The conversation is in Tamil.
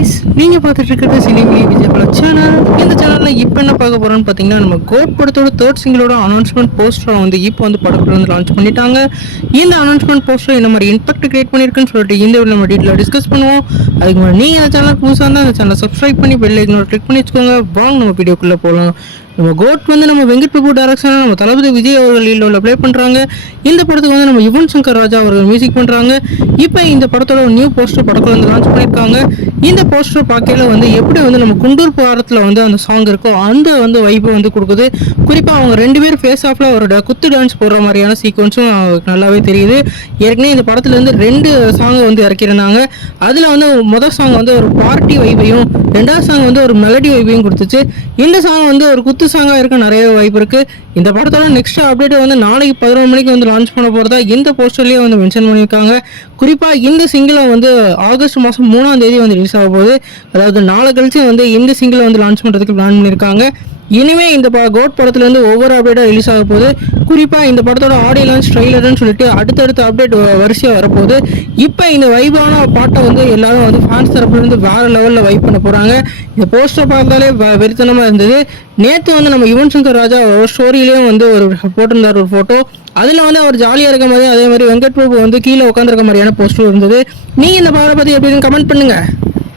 गाइस நீங்க பார்த்துட்டு இருக்கிறது சினிமி விஜயபல சேனல். இந்த சேனல்ல இப்போ என்ன பார்க்க போறோம்னு பார்த்தீங்கன்னா, நம்ம கோட் படத்தோட தேர்ட் சிங்கிளோட அனௌன்ஸ்மெண்ட் போஸ்டரை வந்து இப்போ வந்து படக்குள்ள வந்து லான்ச் பண்ணிட்டாங்க. இந்த அனௌன்ஸ்மெண்ட் போஸ்டர் என்ன மாதிரி இம்பாக்ட் கிரியேட் பண்ணியிருக்குன்னு சொல்லிட்டு இந்த வீடியோ நம்ம டீட்டெயிலாக டிஸ்கஸ் பண்ணுவோம். அதுக்கு முன்னாடி நீங்கள் அந்த சேனல் புதுசாக இருந்தால் அந்த சேனலை சப்ஸ்கிரைப் பண்ணி பெல் ஐக்கனை கிளிக் பண்ணி வச்சுக்கோங்க. வாங்க நம்ம வீடியோக்குள்ளே போகலாம். நம்ம கோட் வந்து நம்ம வெங்கட் பிரபு டைரக்ஷனில் நம்ம தளபதி விஜய் அவர்கள் ஹீரோவில் ப்ளே பண்ணுறாங்க. இந்த படத்துக்கு வந்து நம்ம யுவன் சங்கர் ராஜா அவர்கள் மியூசிக் பண்ணுறாங்க. இப்போ இந்த படத்தோட நியூ போஸ்டர் படத்தில் வந்து லான்ச் பண்ணியிருக்காங்க. இந்த போஸ்டர் பார்க்கையில வந்து எப்படி வந்து நம்ம குண்டூர் பாரத்தில் வந்து அந்த சாங் இருக்கோ அந்த வந்து வைப்பை வந்து கொடுக்குது. குறிப்பாக அவங்க ரெண்டு பேரும் ஃபேஸ் ஆஃபில் அவரோட குத்து டான்ஸ் போடுற மாதிரியான சீக்வன்ஸும் நல்லாவே தெரியுது. ஏற்கனவே இந்த படத்துலேருந்து 2 சாங்கை வந்து இறக்கியிருந்தாங்க. அதில் வந்து முதல் சாங் வந்து ஒரு பார்ட்டி வைப்பையும், ரெண்டாவது சாங் வந்து ஒரு மெலடி வைப்பையும் கொடுத்துச்சு. இந்த சாங் வந்து ஒரு குத்து சாங்காக இருக்க நிறைய வாய்ப்பு இருக்குது. இந்த படத்தோட நெக்ஸ்ட் அப்டேட் வந்து நாளைக்கு 11 மணிக்கு வந்து லான்ச் பண்ண போகிறதா இந்த போஸ்டர்லேயே வந்து மென்ஷன் பண்ணியிருக்காங்க. குறிப்பாக இந்த சிங்கிளை வந்து ஆகஸ்ட் மாதம் 3ஆம் தேதி வந்து ரிலீஸ் ஆக போகுது. அதாவது நாளை கழிச்சு வந்து இந்த சிங்கிளை வந்து லான்ச் பண்ணுறதுக்கு பிளான் பண்ணியிருக்காங்க. இனிமேல் இந்த கோட் படத்துலேருந்து ஒவ்வொரு அப்டேட்டாக ரிலீஸ் ஆக போகுது. குறிப்பாக இந்த படத்தோட ஆடியோ லான்ச் ட்ரெய்லர்னு சொல்லிட்டு அடுத்தடுத்த அப்டேட் வரிசையாக வரப்போகுது. இப்போ இந்த வைபான பாட்டை வந்து எல்லாரும் வந்து ஃபேன்ஸ் தரப்புலேருந்து வேறு லெவலில் வைப் பண்ண போகிறாங்க. இந்த போஸ்டர் பார்த்தாலே வெறித்தனமாக இருந்தது. நேற்று வந்து நம்ம யுவன் சங்கர் ராஜா ஒரு ஸ்டோரியிலேயும் வந்து ஒரு போட்டிருந்தார் ஒரு ஃபோட்டோ. அதில் வந்து அவர் ஜாலியாக இருக்க மாதிரி, அதே மாதிரி வெங்கட் பிரபு வந்து கீழே உட்காந்துருக்க மாதிரியான போஸ்டர் இருந்தது. நீங்கள் இந்த படத்தை பற்றி எப்படின்னு கமெண்ட் பண்ணுங்கள்.